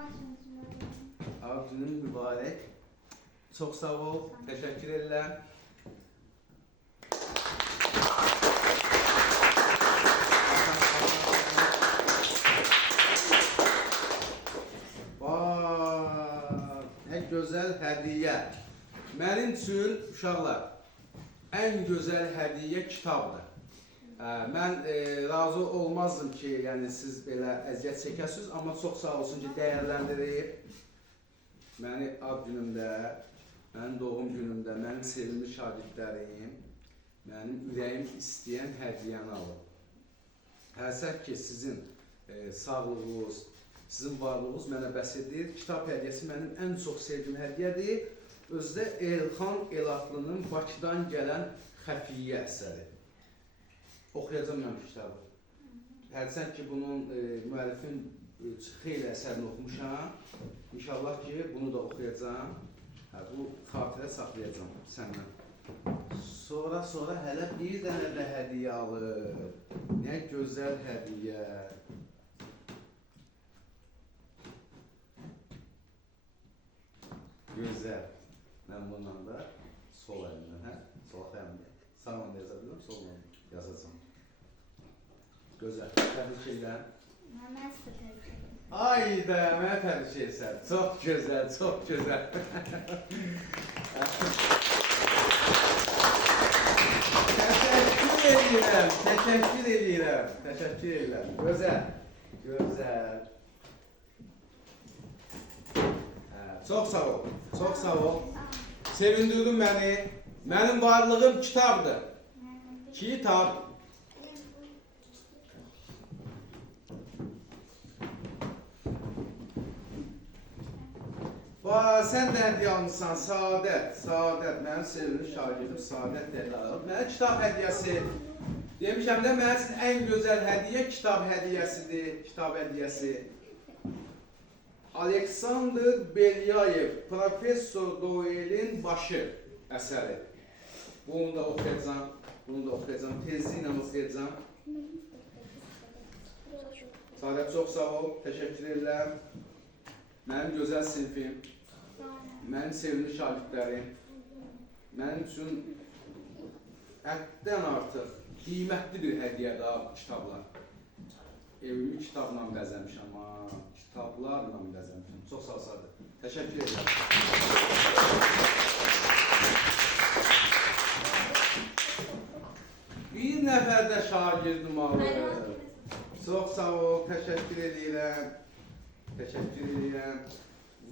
Abi günün mübarək. Çox sağ ol. Təşəkkür edirəm. Nə gözəl hədiyyə. Mənim üçün uşaqlar ən gözəl hədiyyə kitabdır. Mən razı olmazdım ki, yəni siz belə əziyyət çəkəsiniz, amma çox sağ olsun ki, dəyərləndirib. Məni ad günümdə, mənim doğum günümdə, mənim sevimli şagirdlərim, mənim ürəyim istəyən hədiyyəni alıb. Həsək ki, sizin sağlığınız, sizin varlığınız mənə bəs edir. Kitab hədiyyəsi mənim ən çox sevdiyim hədiyyədir. Özdə Elxan Elatlı'nın Bakıdan gələn xəfiyyə əsəri. Oxuyacağım mən bu kitabı. Həsək ki, bunun müəllifin xeyli əsərini oxumuşam. İnşallah ki, bunu da oxuyacağım. Bu xatirə saxlayacağım səndən. Sonra hələ bir dənə də hədiyyə alır. Nə gözəl hədiyyə. Gözəl. Mən bundan da sol əlimdən, sol əlimdən, sağ əlində yaza bilirəm, sol əlində yazacağım. Gözəl. Təbrik edirəm. Mən sizə təbrik edirəm. Ayda, mənə təbrik edirsən. Çox gözəl, çox gözəl. Təşəkkür edirəm. Gözəl, gözəl. Çox sağ ol. Sevindirdin məni. Mənim varlığım kitabdır. Kitab. Sən də hədiyyə almışsan, Saadət. Mənim sevimli şagirdim Saadət Dəllalov. Mənə kitab hədiyyəsi. Demişəm də, mənim üçün ən gözəl hədiyyə kitab hədiyyəsi. Aleksandr Belyayev, Professor Doyel'in başı əsəri. Bunu da oxuyacağım, tezliklə oxuyacağım. Saadət, çox sağ ol, təşəkkür edirəm. Mənim gözəl sinifim, mənim sevimli şagirdlərim, mənim üçün həddən artıq qiymətli bir hədiyyədir kitablar. Evimi kitabla bəzəmişəm, kitablarla bəzəmişəm. Çox sağ ol, Saadət. Təşəkkür edirəm. Bir nəfər də şagirdim alır. Çox sağ ol, təşəkkür edirəm.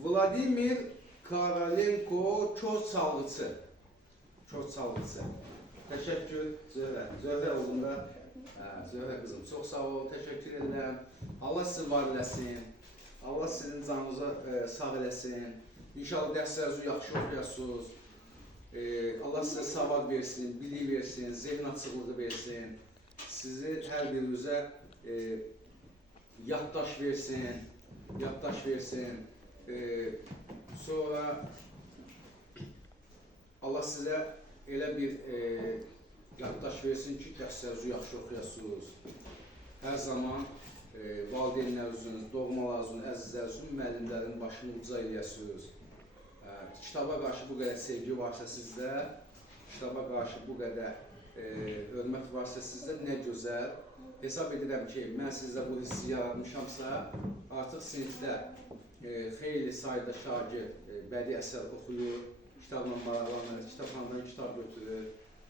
Vladimir Karalenko Çöz çalğıçı. Təşəkkür, Zöhrə oğlunda. Zöhrə qızım, çox sağ ol, təşəkkür edirəm. Allah sizi var eləsin. Allah sizin canınıza sağ eləsin. İnşallah dərslərinizi yaxşı oxuyasınız. Allah sizə savad versin, bilik versin, zehn açıqlığı versin. Sizi hər birinizə yaddaş versin. Sonra Allah sizə elə bir yaddaş versin ki, dərslərinizi yaxşı oxuyasınız. Hər zaman valideynlərinizin, doğmalarınızın, əzizlərinizin, müəllimlərin başını uca eləyəsiniz. Kitaba qarşı bu qədər sevgi varsa sizdə, kitaba qarşı bu qədər hörmət varsa sizdə, nə gözəl. Hesab edirəm ki, mən sizdə bu hissi yaratmışamsa, artıq sinifdə xeyli sayda şagird bədii əsər oxuyur, kitabla maraqlanır, kitabxanadan kitab götürür,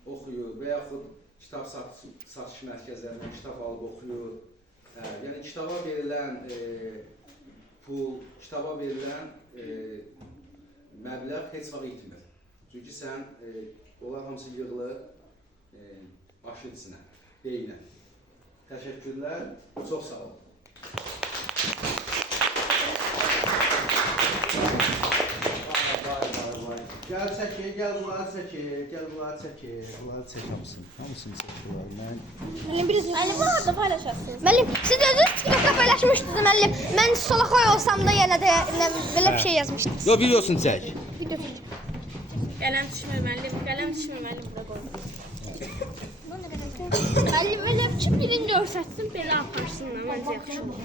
oxuyur və yaxud kitab satış mərkəzlərindən kitab alıb oxuyur. Yəni, kitaba verilən pul, kitaba verilən məbləğ heç vaxt itmir. Çünki sən, onlar hamısı yığılır başın içinə, beyinə. Təşəkkürlər, çox sağ olun. Gəl çəkir, gəl bunları çəkir, hamısını çəkir. Müəllim, bunu da paylaşarsınız. Müəllim, siz özünüz TikTokda paylaşmışdınız, müəllim. Mən solaqay olsam da yenə də belə bir şey yazmışdınız. Yox, videosunu çək. Qələm düşmür müəllim, bura qoy. Müəllim, elə kim birini görsətsin, Belə aparsınlar, məncə yaxşı olur.